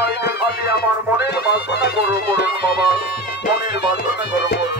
তোমায় দেখালে আমার মনের বাসনা করো করুন বাবা, মনের বাসনা করো করুন।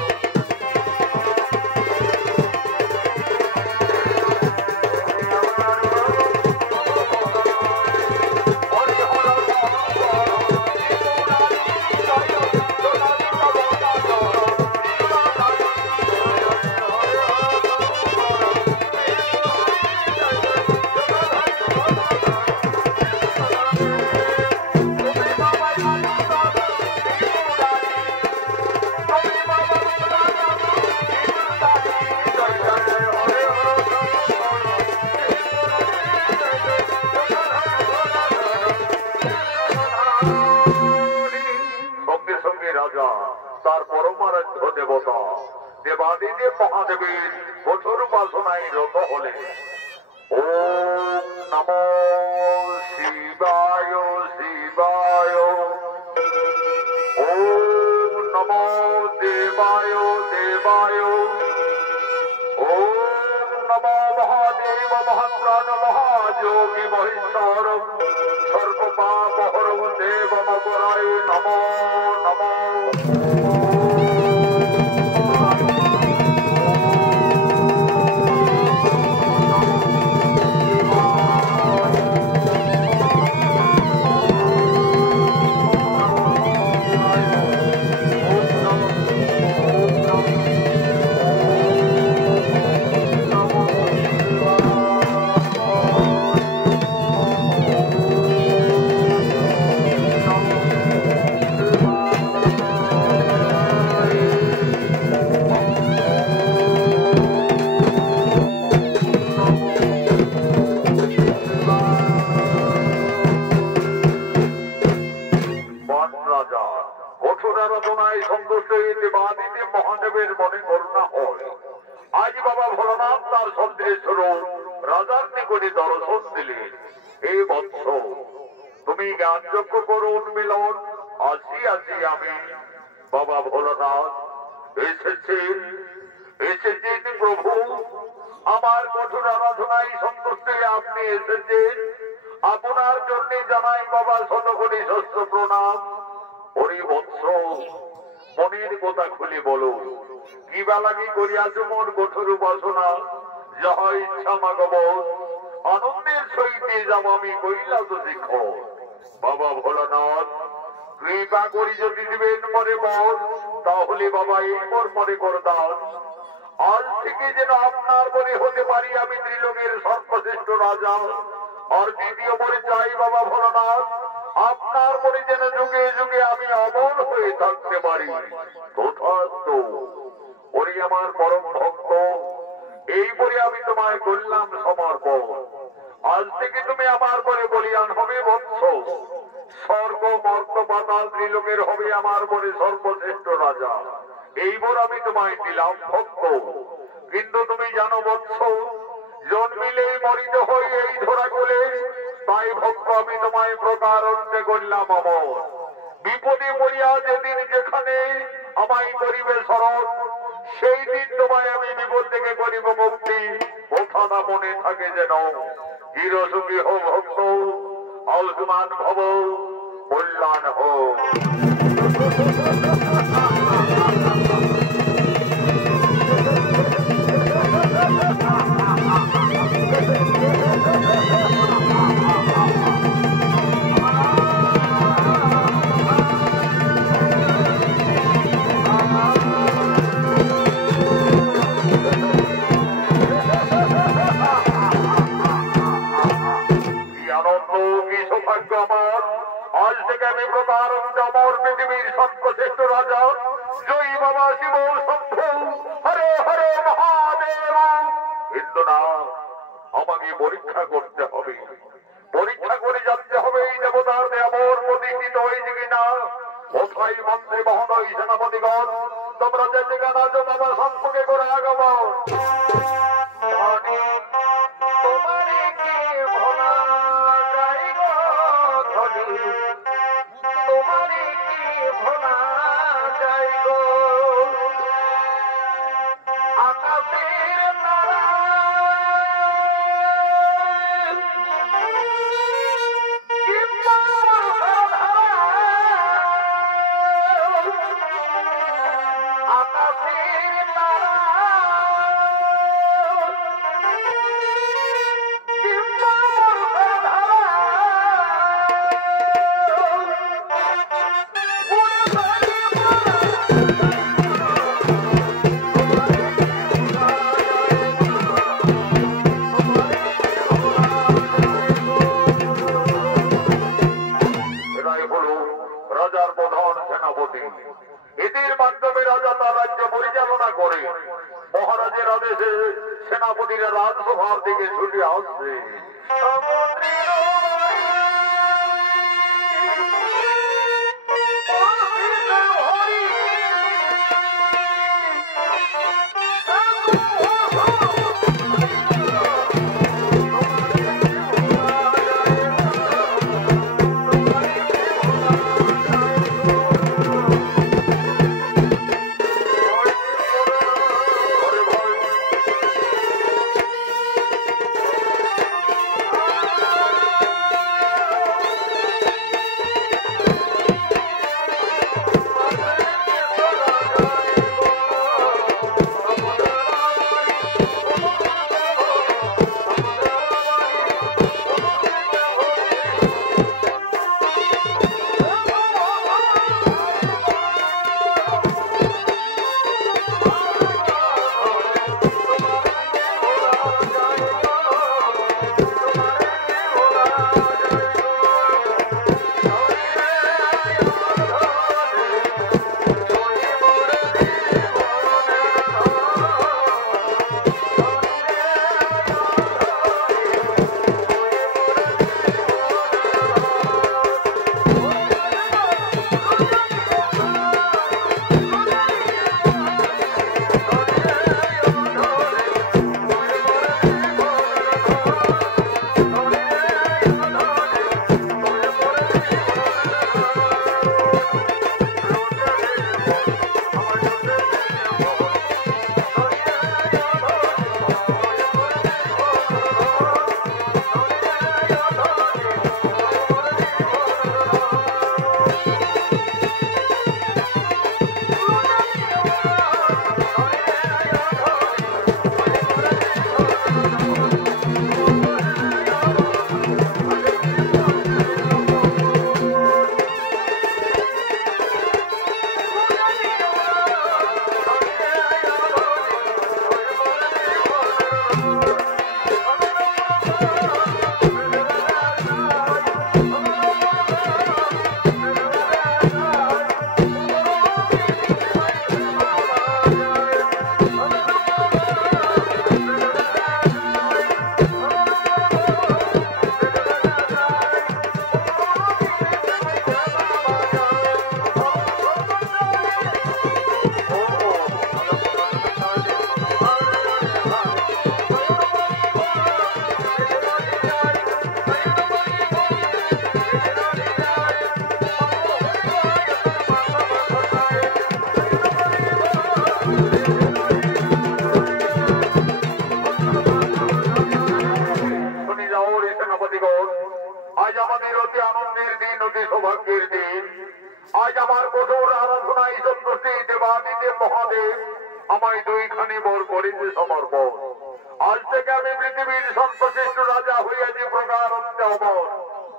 তার পরমারাধ্য দেবতা দেবাদিদেব মহাদেবের কঠোর বাসনায় রত হলে ওম নমো শিবায় শিবায়, ওম নমো দেবায় দেবায়, ওম নমো মহাদেব মহাপ্রাণ মহাযোগী মহেশ্বর সর্বপাপ হরম দেব মকরায় নমো নমো। মহাদেবের মনে করুণা হয়। আজ বাবা ভোলানাথ তার সন্দেশ রাজার নিকটে দর্শন দিলেন। এই বৎস তুমি জ্ঞান যজ্ঞ করো উন্মিলন, আসি আসি আমি বাবা ভোলানাথ এসেছেন এসেছেন প্রভু, আমার কঠোর আরাধনায় সন্তুষ্ট আপনি এসেছেন। আপনার জন্য জানাই বাবা শতকোটি শস্য প্রণাম। হরি বৎস মনের কথা খুলে বলো, কি বালাগি করিয়াছ মন কঠোর বাসনা, যাহা ইচ্ছা মাগব আনন্দের সহিত যাব আমি কৈলাস শিখর। বাবা ভোলানাথ কৃপা করি যদি দিবেন মনে বল, তাহলে বাবা এই মোর মনে করদান। আজ থেকে যেন আপনার মনে হতে পারি আমি ত্রিলোকের সর্বশ্রেষ্ঠ রাজা। আর দ্বিতীয় মনে চাই বাবা ভোলানাথ আপনার মনে যেন যুগে যুগে আমি অমর হয়ে থাকতে পারি। তথাস্তু। ওরে আমার পরম ভক্ত, এই বলে আমি তোমায় করলাম সমর্পণ। আজ থেকে তুমি আমার পরে বলিয়ান হবে বৎস। স্বর্গ মর্ত পাতাল ত্রিলোকের হবে আমার বলে সর্বশ্রেষ্ঠ রাজা। এই বর আমি তোমায় দিলাম ভক্ত। কিন্তু তুমি জানো বৎস, জন্মিলে মরিত হই এই ধরা কোলে, তাই ভক্ত আমি তোমায় প্রকারণ্যে করলাম অমর। বিপদে পড়িয়া যেদিন যেখানে আমায় করিবে স্মরণ, সেই দিন তোমায় আমি বিপদ থেকে করিব মুক্তি। কথাটা মনে থাকে যেন, চিরসুখী হো ভক্ত, আয়ুষ্মান ভব, কল্যাণ হোক। আজ থেকে আমি প্রকারণ্য অমর পৃথিবীর সর্বশ্রেষ্ঠ রাজা জয়ী বাবা শিব শম্ভু হরে হরে মহাদেব। কিন্তু না, আমাকে পরীক্ষা করতে হবে, পরীক্ষা করে জানতে হবে এই দেবতার দেবর প্রতিষ্ঠিত হয়েছে কিনা। কোথায় মন্ত্রী মহোদয় সেনাপতিগণ, তোমরা যে ঠিকানা আছো বাবা সম্মুখে করে আগমন। হলো রাজার প্রধান সেনাপতি। এদের মাধ্যমে রাজা তার রাজ্য পরিচালনা করে। মহারাজের আদেশে সেনাপতিরা রাজসভার দিকে ছুটে আসছে। আমায় দুইখানি বর করিতে সমর্পণ। আজ থেকে আমি পৃথিবীর সর্বশ্রেষ্ঠ রাজা হইয়াছি প্রকারান্তে অমর।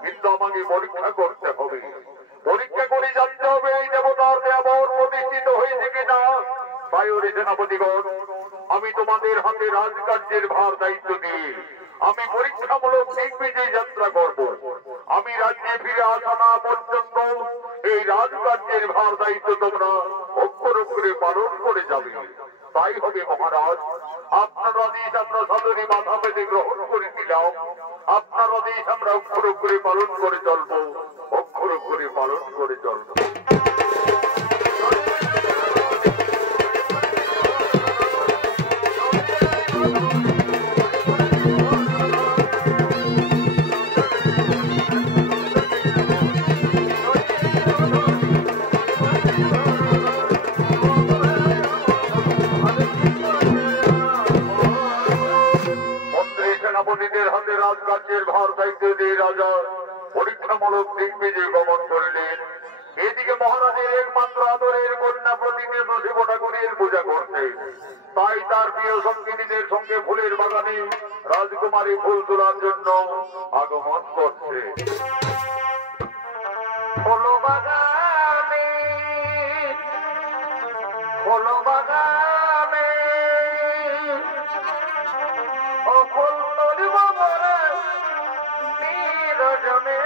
কিন্তু আমাকে পরীক্ষা করতে হবে, পরীক্ষা করে জানতে হবে এই দেবতার দেবর প্রতিষ্ঠিত হয়েছে কিনা। তাই ওরে সেনাপতিগণ, আমি তোমাদের হাতে রাজকার্যের ভার দায়িত্ব দিয়ে আমি পরীক্ষামূলক দিগ্বিজয় যাত্রা করব। আমি রাজ্যে ফিরে আসা না পর্যন্ত এই রাজকার্যের ভার দায়িত্ব তোমরা অক্ষর অক্ষরে পালন করে যাবে। তাই হবে মহারাজ, আপনার আদেশ আমরা সাদরে মাথা পেতে গ্রহণ করে দিলাম। আপনার আদেশ আমরা অক্ষর অক্ষরে পালন করে চলবো, অক্ষর অক্ষরে পালন করে চলবো। রাজকার্যের ভার দায়িত্ব দিয়ে রাজা পরীক্ষামূলক দিগ্বিজয় গমন করলেন। এদিকে মহারাজের একমাত্র আদরের কন্যা প্রতিদিন শিব ঠাকুরের পূজা করতে, তাই তার প্রিয় সঙ্গিনীদের সঙ্গে ফুলের বাগানে রাজকুমারী ফুল তোলার জন্য আগমন করছে। ফুল বাগানে, ফুল বাগানে ও ফুল তোলিব বলে নিরজনে।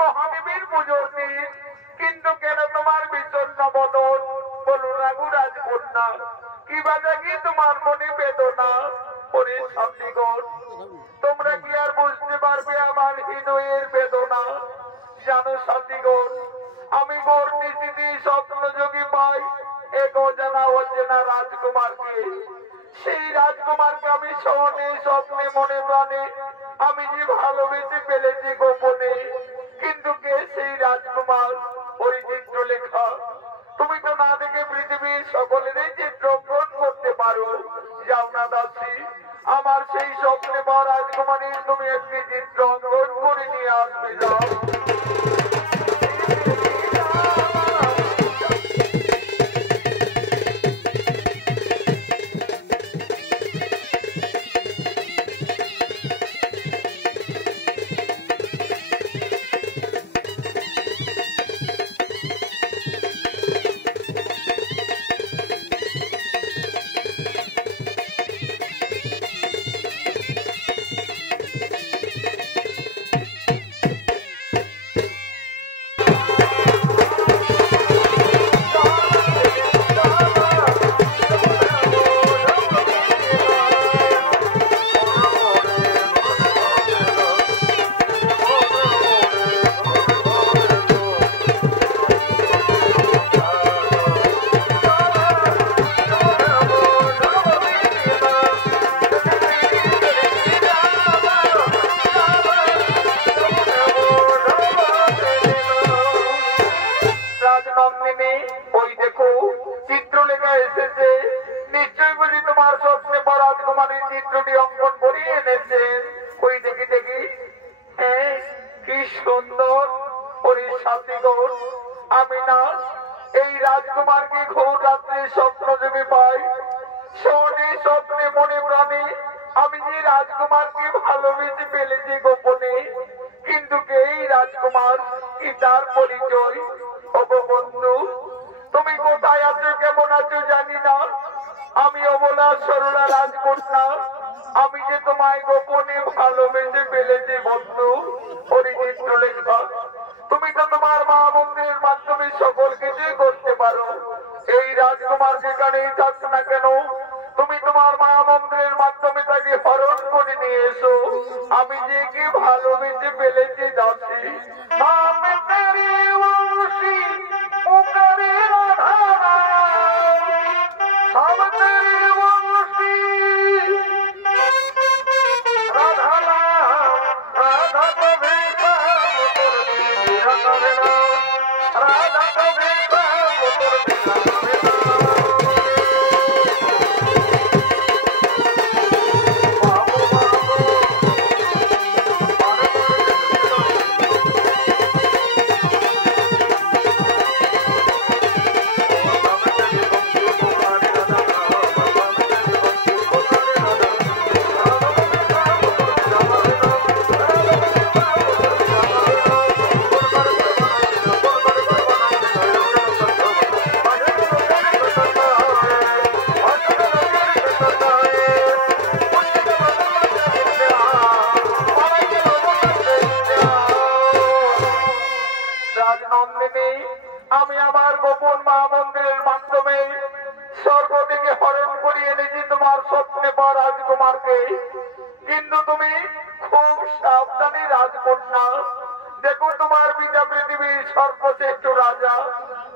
মহাদেবের পুজোর দিন, কিন্তু কেন তোমার বিষণ্ণ বদন? বলো না গো রাজকন্যা, কি বাজা কি তোমার মনে বেদনা? ওরে শান্তিগণ, তোমরা কি আর বুঝতে পারবে আমার হৃদয়ের বেদনা? জানো শান্তিগণ, আমি গোর নিশিতে স্বপ্নযোগী পাই এক অজানা অচেনা রাজকুমারকে। সেই রাজকুমারকে আমি স্বপ্নে স্বপ্নে মনে প্রাণে আমি যে ভালোবেসে ফেলেছি গোপনে। কিন্তু কে সেই রাজকুমার? ওই চিত্রলেখা। তুমি তো না দেখে পৃথিবীর সকলেরই চিত্র অঙ্কন করতে পারো। যাও না দাসী, আমার সেই স্বপ্নে বা রাজকুমারীর তুমি একটি চিত্র অঙ্কন করে নিয়ে আসবে। যাও। চিত্রটি অঙ্কন করিয়ে এনেছেন। ওই দেখি দেখি, হ্যাঁ কি সুন্দর। ওরে সাথীগণ, আমি না এই রাজকুমারকে ঘোর রাত্রে স্বপ্ন যোগে পাই। স্বনে স্বপ্নে মনে প্রাণে আমি যে রাজকুমারকে ভালোবেসে ফেলেছি গোপনে। কিন্তু কে এই রাজকুমার? কি তার পরিচয়? ওগো বন্ধু, তুমি কোথায় আছো, কেমন আছো জানি না। আমি অবলা সরলা রাজকন্যা, আমি যে তোমায় গোপনে ভালোবেসে ফেলেছি বন্ধু। ওরে চিত্রলেখা, তুমি তো তোমার মা মন্দিরের মাধ্যমে সকল কিছুই করতে পারো। এই রাজকুমার যেখানেই থাক না কেন, তুমি তোমার মা মন্দিরের মাধ্যমে তাকে হরণ করে নিয়ে এসো। আমি যে কি ভালোবেসে ফেলেছি দাসী। আমি তেরি বংশী পুকারে রাধা, সব তেরি বংশী রাধা, রাধা তো ভেষা রাধা তো ভেষা আমি আমার গোপন মা মন্দিরের মাধ্যমে স্বর্গ থেকে হরণ করিয়ে এনেছি তোমার স্বপ্নে পা রাজকুমারকে। কিন্তু তুমি খুব সাবধানী রাজকন্যা। দেখো, তোমার পিতা পৃথিবীর সর্বশ্রেষ্ঠ রাজা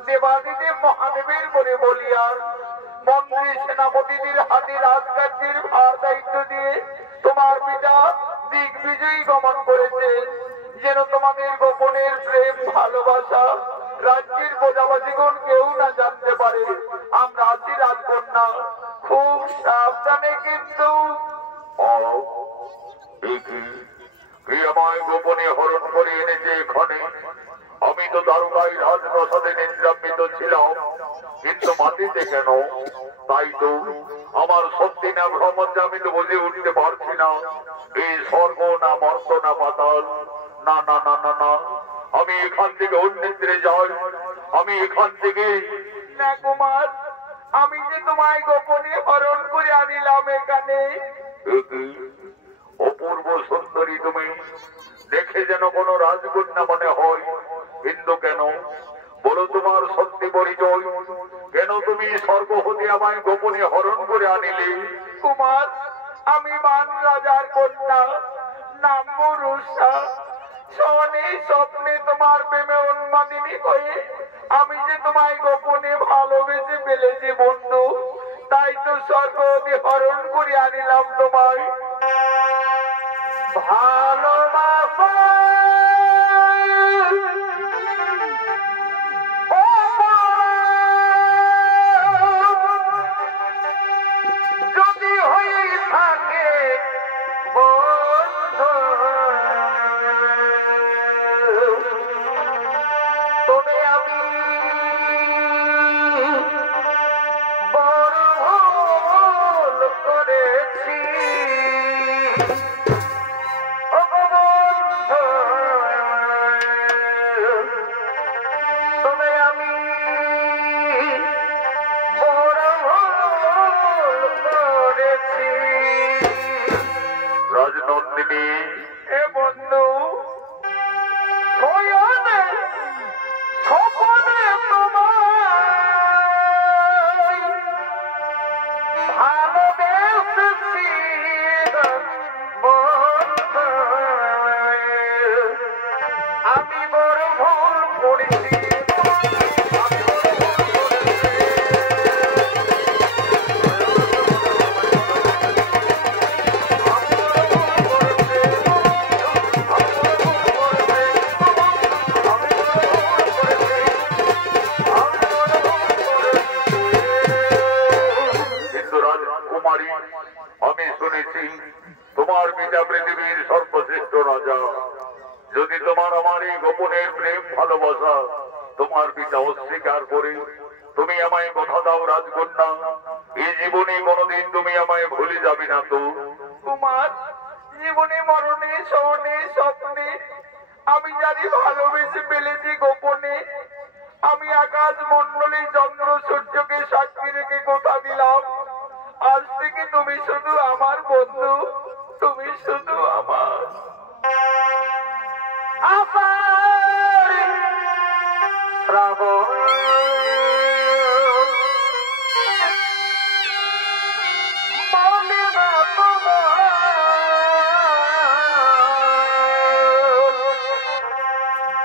দেবাদিদেব মহাদেবের বলে বলিয়ার মন্ত্রী সেনাপতিদের হাতে রাজকার্যের ভার দায়িত্ব দিয়ে তোমার পিতা দিগ্বিজয়ী গমন করেছে। যেন তোমাদের গোপনের প্রেম ভালোবাসা রাজ্যের প্রজাবাসীগণ কেউ না জানতে পারে। আমরা আছি রাজকন্যা, খুব সাবধানে। কিন্তু আমায় গোপনে হরণ করে এনেছে এখানে। আমি তো দারুকাই রাজপ্রাসাদে নিদ্রান্বিত ছিলাম, কিন্তু মাটিতে কেন? তাই তো আমার সত্যি না ভ্রমণ, আমি তো বুঝে উঠতে পারছি না। এই স্বর্গ না মর্ত না পাতাল। না না না না না, আমি এখান থেকে অন্যত্রে যাই। আমি এখান থেকে না কুমার, আমি যে তোমায় গোপনে হরণ করে আনিলাম এখানে। অপূর্ব সুন্দরী তুমি, দেখে যেন কোনো রাজকন্যা মনে হয়, কিন্তু কেন বলো তোমার সত্যি পরিচয়? কেন তুমি স্বর্গ হতে আমায় গোপনে হরণ করে আনিলে? কুমার, আমি মান রাজার কন্যা, নাম রুষা। স্বপ্নে তোমার প্রেমে উন্মাদিনী হয়ে আমি যে তোমায় গোপনে ভালোবেসে ফেলেছি বন্ধু, তাই তো স্বর্গ হতে হরণ করে আনিলাম তোমায়। ভালোবাসা যদি হয়ে থাকে বন্ধু, তবে আমি বড় ভুল করেছি। তবে আমি বড় ভুল করেছি। রাজনন্দিনী, এ বন্ধু, শয়নে স্বপনে তোমায় ভালোবেসেছি বন্ধু, আমি বড় ভুল করেছি। কিন্তু রাজকুমারী, আমি শুনেছি তোমার পিতা পৃথিবীর সর্বশ্রেষ্ঠ রাজা। যদি তোমার আমার এই গোপনের প্রেম ভালোবাসা তোমার পিতা অস্বীকার করে, তুমি আমায় কথা দাও রাজকন্যা, এই জীবনে কোনোদিন তুমি আমায় ভুলে যাবে না তো? কুমার, জীবনে মরণে শোনে স্বপ্নে আমি জানি ভালোবেসে ফেলেছি গোপনে। আমি আকাশ মন্ডলী চন্দ্র সূর্যকে সাক্ষী রেখে কথা দিলাম, আজ থেকে তুমি শুধু আমার বন্ধু, তুমি শুধু আমার। আষাঢ় শ্রাবণ মনে না তোমার,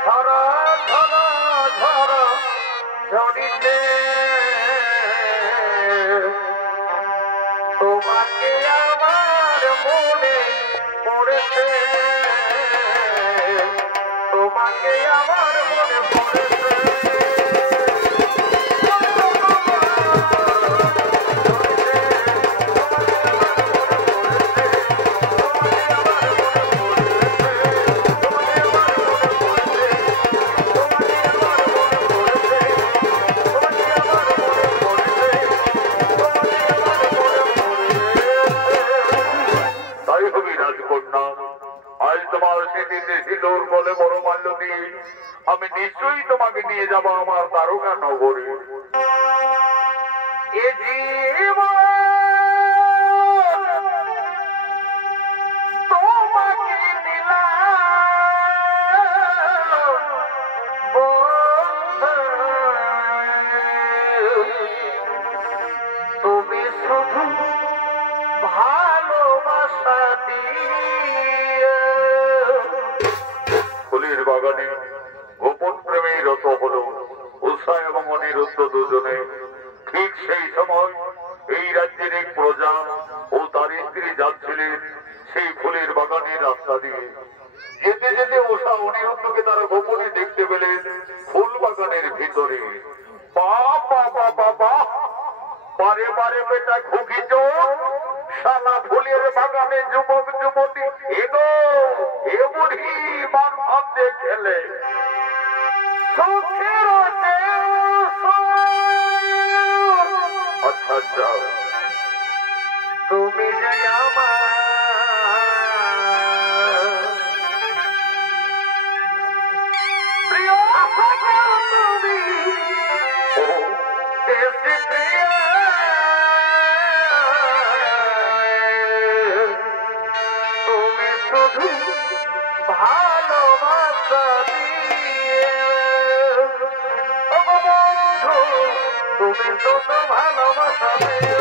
ঝরা ঝরা ঝরা ঝরিতে তোমাকে আমার মনে পড়েছে, তোমাকে আমার মনে পড়েছে। তাই হবে রাজকন্যা, আজ তোমার স্মৃতিতে সিঁদুর বলে বড় মাল্য দিয়ে আমি নিশ্চয়ই তোমাকে নিয়ে যাব আমার দ্বারকা নগরে। এ জীবন তোমাকে দিলাম বন্ধু, তুমি শুধু ভালোবাসা দিয়ে। ফুলের বাগানে গোপন প্রেমে রত হলো উষা এবং অনিরুদ্ধ দুজনে। ঠিক সেই সময় এই রাজ্যের এক প্রজা ও তার স্ত্রী যাচ্ছিলেন সেই ফুলের বাগানের রাস্তা দিয়ে। যেতে যেতে উষা অনিরুদ্ধকে তারা গোপনে দেখতে পেলেন ফুল বাগানের ভিতরে। বাবা বাবা, বারে বারে বেটা ঘুঘিছ সালা ফুলের বাগানে যুবক যুবতী এগো এ বুড়ি মান ভাবতে খেলে। সুখের আচ্ছা আচ্ছা, তুমি যে আমার প্রিয়, তুমি বেশি প্রিয়, তুমি শুধু ভালো ভালোবাসা দিয়ে বন্ধু তুমি শুধু ভালোবাসা দিয়ে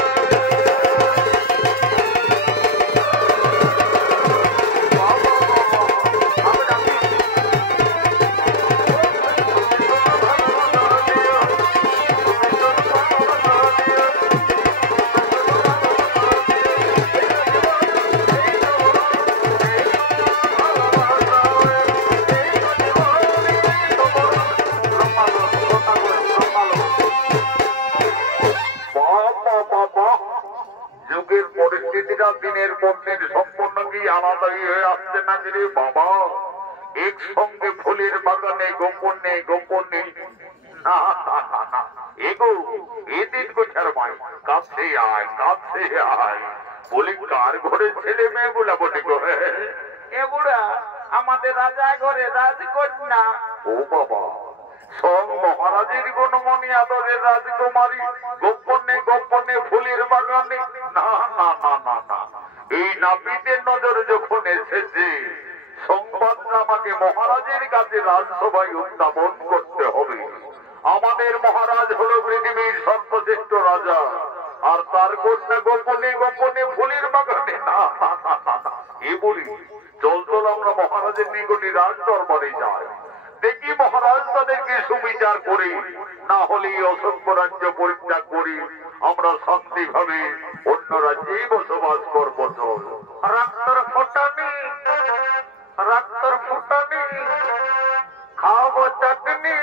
দিনের পর দিন সম্পূর্ণ কি আলাদাই হয়ে আসছে না রে বাবা? একসঙ্গে ফুলের বাগানে গোপনে গোপনে না এগো এদিন গোছার মাই কাছে আয় কাছে আয় বলি কার ঘরে ছেলে মেয়ে গুলা বলে গো এগুলা আমাদের রাজা ঘরে রাজকন্যা। ও বাবা সব মহারাজের গুণমণি আদরের রাজকুমারী গোপনে গোপনে ফুলের বাগানে না না না না না এই নাপিতের নজরে যখন এসেছে সংবাদটা আমাকে মহারাজের কাছে রাজসভায় উত্থাপন করতে হবে। আমাদের মহারাজ হলো পৃথিবীর সর্বশ্রেষ্ঠ রাজা আর তার কন্যা গোপনে গোপনে ফুলের বাগানে না না না না না এ বলি চল চল আমরা মহারাজের নিকটে রাজ দরবারে যাই দেখি মহারাজ তাদেরকে সুবিচার করি না হলে অসংখ্য রাজ্য পরিত্যাগ করি আমরা শান্তি ভাবে অন্য রাজ্যেই বসবাস করবো। চল রাক্তর ফোটানি রাক্তর ফুটানি খাবো চাটনি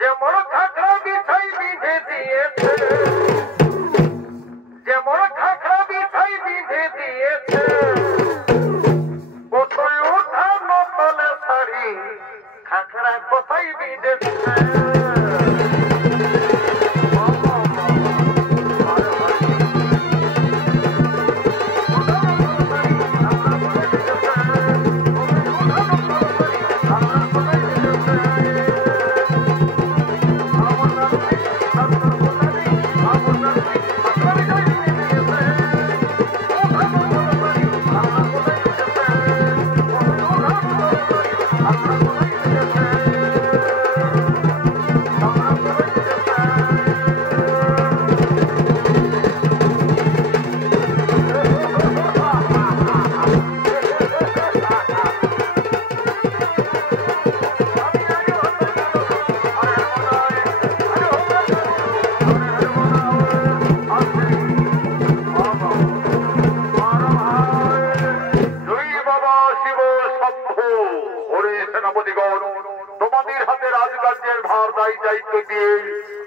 যেমন খাখরা বিছাই বিধে দিয়েছে যেমন খাখরা বিছাই বিধে দিয়েছে কোথায় উঠানো তলে শাড়ি খাখরা কোথায় বিধেছে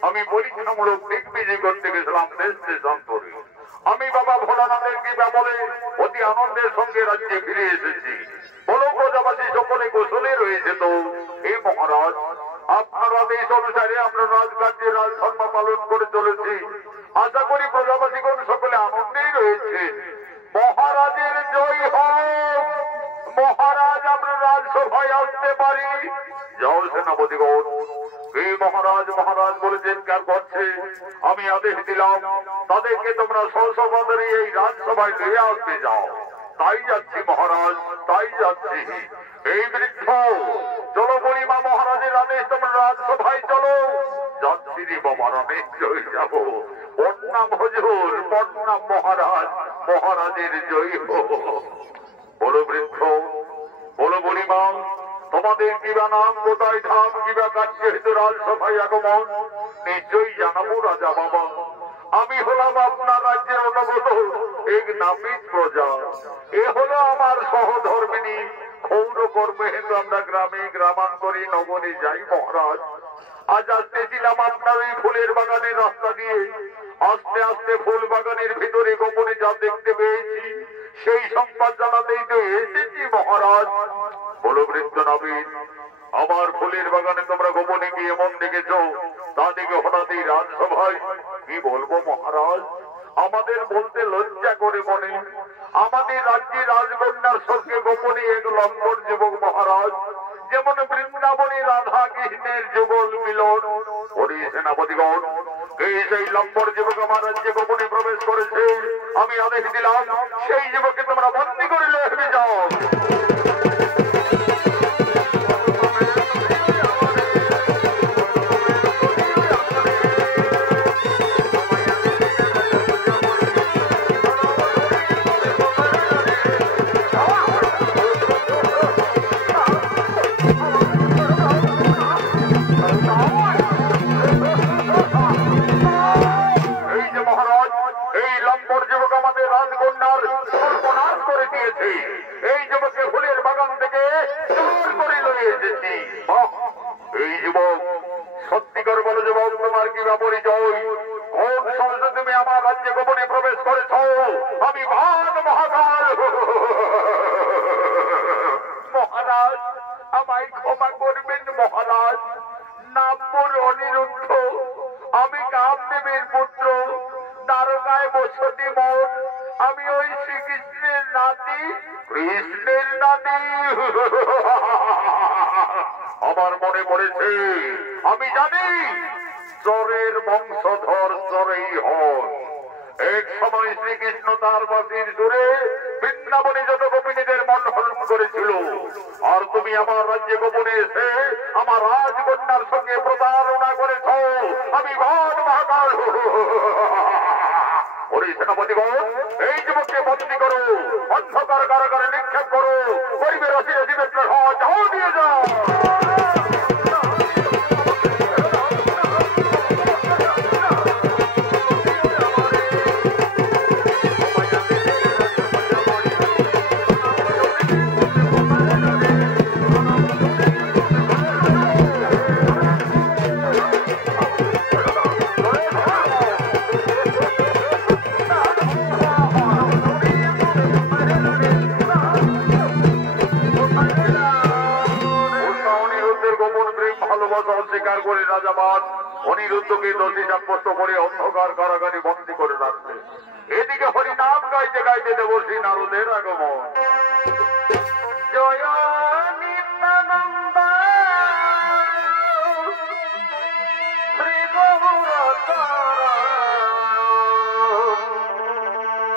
আমি পরীক্ষামূলক দিগ্বিজয় করতে গেছিলাম দেশ দেশান্তরে। আমি বাবা ভোলানাথের কৃপা বলে অতি আনন্দের সঙ্গে রাজ্যে ফিরে এসেছি। বলো প্রজাবাসী সকলে গোসলে রয়েছে তো এই মহারাজ আপনার আদেশ অনুসারে আমরা রাজকার্যে রাজধর্ম পালন করে চলেছি। আশা করি প্রজাবাসীগণ সকলে আনন্দেই রয়েছে। মহারাজের জয় হোক। মহারাজ আমরা রাজসভায় আসতে পারি। যাও সেনাপতিগণ। এই মহারাজ মহারাজ বলে চিৎকার করছে। আমি আদেশ দিলাম তাদেরকে তোমরা সহসভারে এই রাজসভায় নিয়ে আসতে যাও। তাই যাচ্ছি মহারাজ তাই যাচ্ছি। এই বৃদ্ধ চলো বলিমা মহারাজের আদেশ তোমরা রাজসভায় চলো। যাচ্ছি রে বাবা রামেশ জয় যাবো। প্রণাম হুজুর প্রণাম মহারাজ মহারাজের জয় হোক। বলো বৃদ্ধ বলো বলিমা তোমাদের কিবা নাম কোথায় ধাম কিবা কার্যে হেতু রাজসভায় আগমন নিশ্চয়ই জানাবো রাজা বাবা। আমি হলাম আপনার রাজ্যের অনুগত এক নাপিত প্রজা। এ হলো আমার সহধর্মিনী। ক্ষৌর কর্মে হেতু আমরা গ্রামে গ্রামান্তরে নগরে যাই মহারাজ। আজ আসতেছিলাম আপনার ওই ফুলের বাগানের রাস্তা দিয়ে। আস্তে আস্তে ফুল বাগানের ভিতরে গোপনে যা দেখতে পেয়েছি সেই সংবাদ জানাতেই তো এসেছি মহারাজ। বলো বৃদ্ধ নাপিত আমার ফুলের বাগানে তোমরা গোপনে গিয়ে এমন দেখেছ তা দেখে হঠাৎই রাজসভায় কি বলবো মহারাজ? আমাদের বলতে লজ্জা করে মনে। আমাদের রাজ্যে রাজকন্যার সঙ্গে গোপনে এক লম্বর যুবক মহারাজ যেমন বৃন্দাবনে রাধা কৃষ্ণের যুগল মিলন। ওরে সেনাপতিগণ এই সেই লম্বর যুবক আমার রাজ্যে গোপনে প্রবেশ করেছে। আমি আদেশ দিলাম সেই যুবককে তোমরা বন্দী করে লয়ে যাও। এই যুবককে ফুলের বাগান থেকে চুর করে লয়ে এসেছি। এই যুবক সত্যিকার বলো যুবক, তোমার কি বা পরিচয়? কোন সাহসে তুমি আমার রাজ্যে গোপনে প্রবেশ করেছ? আমি ভান মহাকাল। মহারাজ, আমায় ক্ষমা করবেন মহারাজ। নাম মোর অনিরুদ্ধ, আমি কামদেবের পুত্র, দ্বারকায় বসতি মোর। আমি ওই শ্রীকৃষ্ণের নাতি। কৃষ্ণের নাতি? আমার মনে পড়েছে, আমি জানি চরের বংশধর চরেই হন। এক সময় শ্রীকৃষ্ণ তার বাসির সুরে বৃন্দাবনে যত গোপিনীদের মন হরণ করেছিল, আর তুমি আমার রাজ্যে গোপনে এসে আমার রাজকন্যার সঙ্গে প্রতারণা করেছ। আমি ভান মহাকাল। ওরে সেনাপতিগণ, এই যুবককে বন্দী করো, অন্ধকার কারাগারে নিক্ষেপ করো, গরিবের অসিরে জীবের যাও দিয়ে যাও। অস্বীকার করে রাজাবাদ অনিরুদ্ধকে দোষী সাব্যস্ত করে অন্ধকার কারাগারে বন্দী করে রাখবে। এদিকে হরিনাম গাইতে গাইতে দেবর্ষী নারদের আগমন। জয় নিত্যানন্দ শ্রী গৌরতর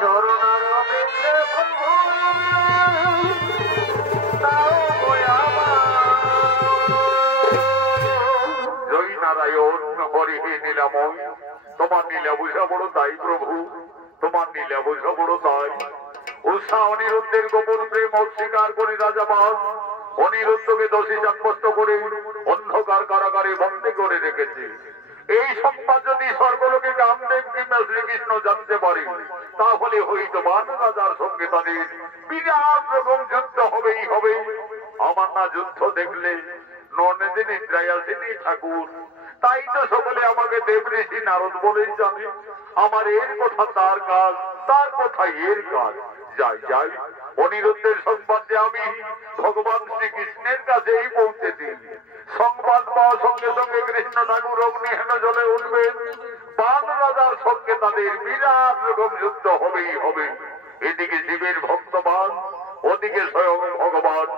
চরণার বৃন্দে প্রভু তাও জয় নারায়ণ হরি হে নীলাময়, তোমার নীলা বুঝা বড় তাই প্রভু, তোমার নীলা বুঝা বড় তাই। উষা অনিরুদ্ধের গোপন প্রেম অস্বীকার করে রাজাবাদ অনিরুদ্ধকে দোষী সাব্যস্ত করে অন্ধকার কারাগারে বন্দী করে রেখেছে। এই সংবাদ যদি স্বর্গলোকে কামদেব কিংবা শ্রীকৃষ্ণ জানতে পারে, তাহলে হয়তো বান রাজার সঙ্গে তাদের বিরাট রকম যুদ্ধ হবেই হবে। আমার না যুদ্ধ দেখলে ননদে নিদ্রায় আসেনি ঠাকুর, তাই তো সকলে আমাকে দেব ঋষি নারদ বলেই জানে। আমার এর কথা তার কাজ, তার কথা এর কাজ। যাই যাই, অনিরুদ্ধের সংবাদ যে আমি ভগবান শ্রীকৃষ্ণের কাছেই পৌঁছে দিই। সংবাদ পাওয়ার সঙ্গে সঙ্গে কৃষ্ণ ঠাকুর অগ্নিহেন জলে উঠবেন, বান রাজার সঙ্গে তাদের বিরাট রকম যুদ্ধ হবেই হবে। এদিকে শিবের ভক্তবান, ওদিকে স্বয়ং ভগবান।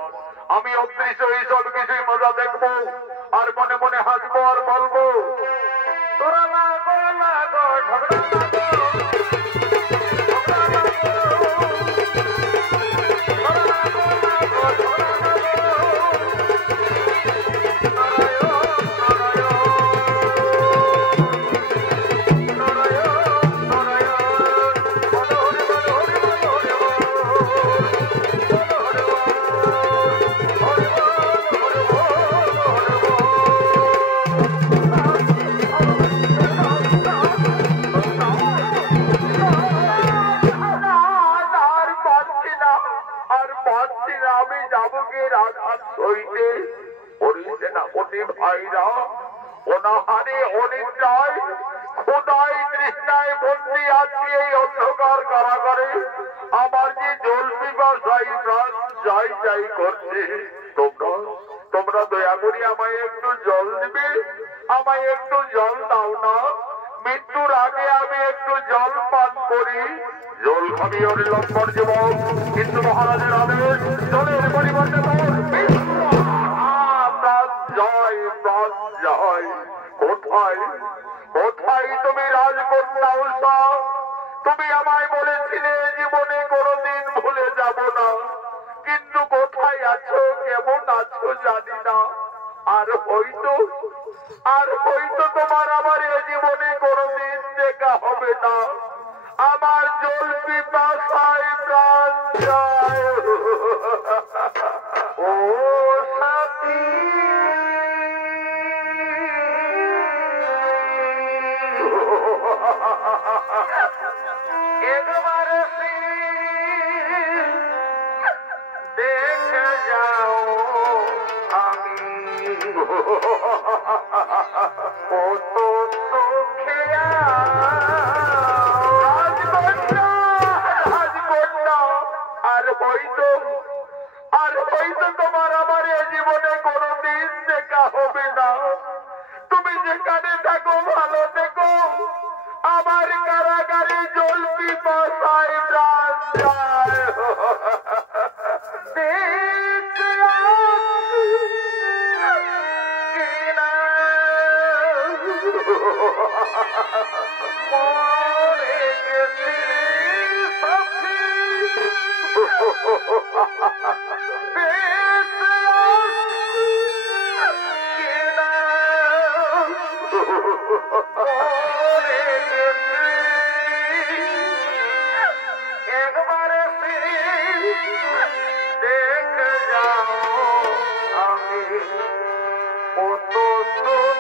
আমি অদৃশ্য এই সব কিছুই মজা দেখবো, আর মনে মনে হাসবো আর বলবো, তোরা না করো না গো ঝগড়া না গো। ভাইরা অনাহারে অনিদ্রায় খোদাই তৃষ্ণায় বন্দী আছি এই অন্ধকার কারাগারে। আমার যে জল পিপাসায় প্রাণ যাই যাই করছে। তোমরা দয়া করে আমায় একটু জল দিবে, আমায় একটু জল দাও না। মৃত্যুর আগে আমি একটু জল পান করি। জল খাবি ওর লম্বর জীবন, কিন্তু মহারাজের আদেশ জলের পরিবর্তে জয় প্রাণ জয়। কোথায় কোথায় তুমি রাজকন্যা উষা? তুমি আমায় বলেছিলে জীবনে কোনোদিন ভুলে যাব না, কিন্তু কোথায় আছো, কেমন আছো জানি না। আর হয়তো তোমার আমার এ জীবনে কোনোদিন দেখা হবে না। আমার জল পিপাসায় প্রাণ যায়। ও সাথী একবার যাও আমি কত সুখে রাজকন্যা রাজকন্যা আর হয়তো তোমার আমার এই জীবনে কোনোদিন দেখা হবে না। তুমি যেখানে থাকো ভালো থেকো। আমার কারাগারে জল পিপাসায় প্রাণ যায়। মরে গেছি সখী একবারে দেখ যাও আমি কত সুখ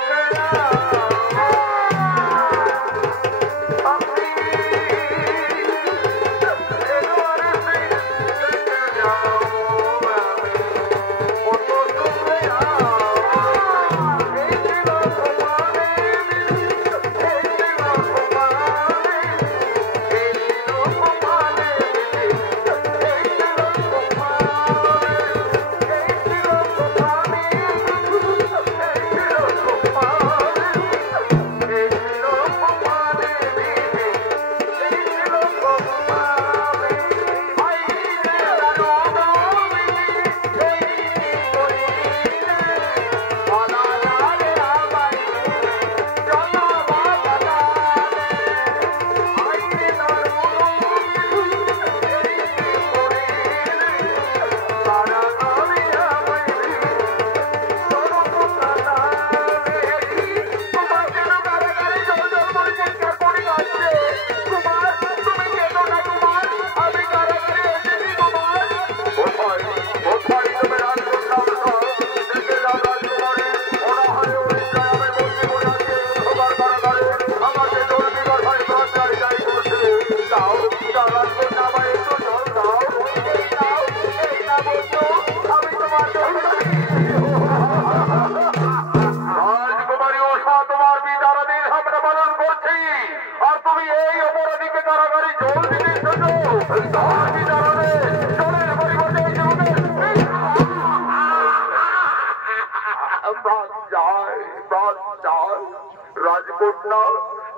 রাজকন্যা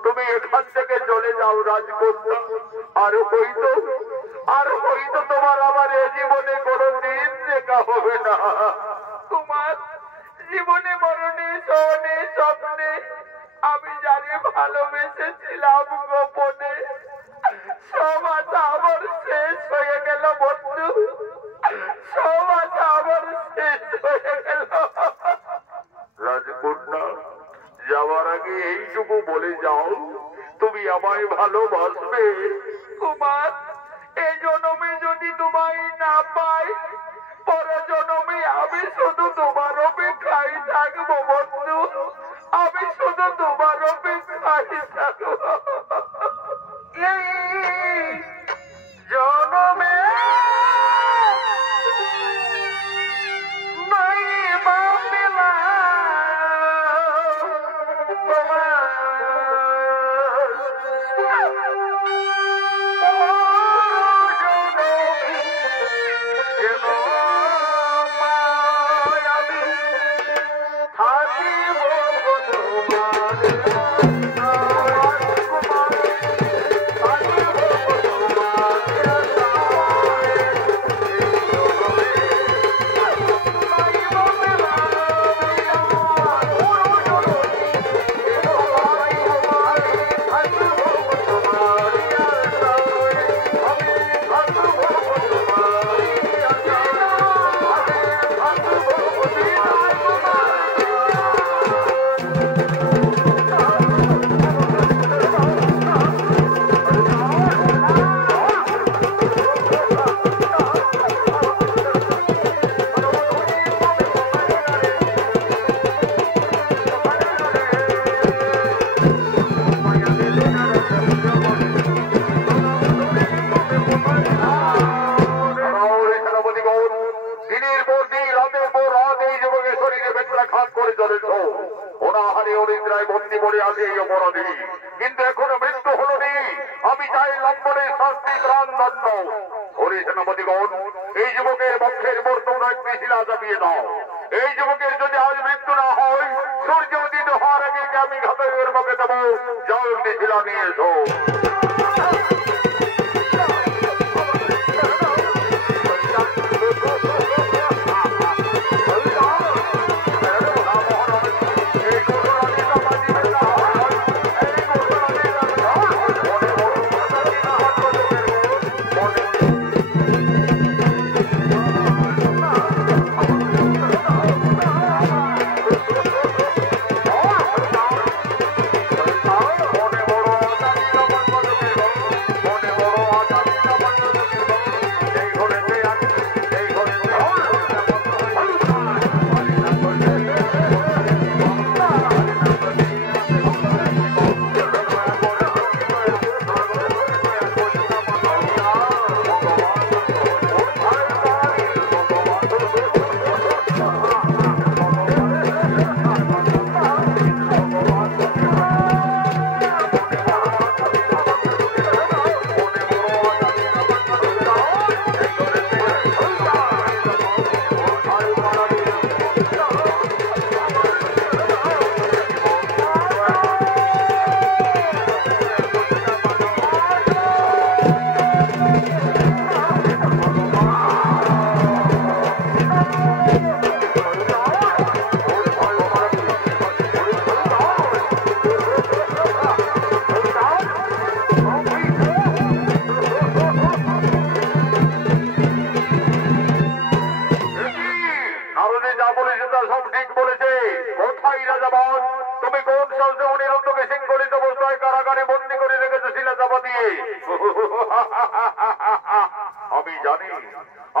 তুমি এখান থেকে চলে যাও রাজকন্যা। আর হয়তো তোমার আমার এই জীবনে কোনোদিন দেখা হবে না। তোমার জীবনে মরণে শোনে স্বপ্নে আমি জানি ভালোবেসেছিলাম গোপনে। সব আশা আমার শেষ হয়ে গেল বন্ধু, সব আশা আমার শেষ হয়ে গেল। রাজকন্যা যাওয়ার আগে এইটুকু বলে যাও তুমি আমায় ভালোবাসবে। কুমার এই জন্মে যদি তোমায় না পাই পর জন্মে আমি শুধু তোমার অপেক্ষায় থাকবো বন্ধু, আমি শুধু তোমার অপেক্ষায় থাকবো। এই জন্মে নাই বাপিলা তোমার দিনের পর দিন রাতের পর রাত এই যুবকের শরীরে বেত্রাঘাত করে চলেছ। অনাহারে অনিদ্রায় বন্দি পড়ে আছে এই অপরাধী, কিন্তু এখনো মৃত্যু হলো নি। আমি চাই লম্বনের শাস্তি প্রাণ দণ্ড। হরি সেনাপতিগণ, এই যুবকের পক্ষের বর্তমান একটি শিলা চাপিয়ে দাও। এই যুবকের যদি আজ মৃত্যু না হয়, সূর্য উদিত হওয়ার আগে আমি ঘাতের মুখে দেবো। যাও একটি শিলা নিয়ে এসো।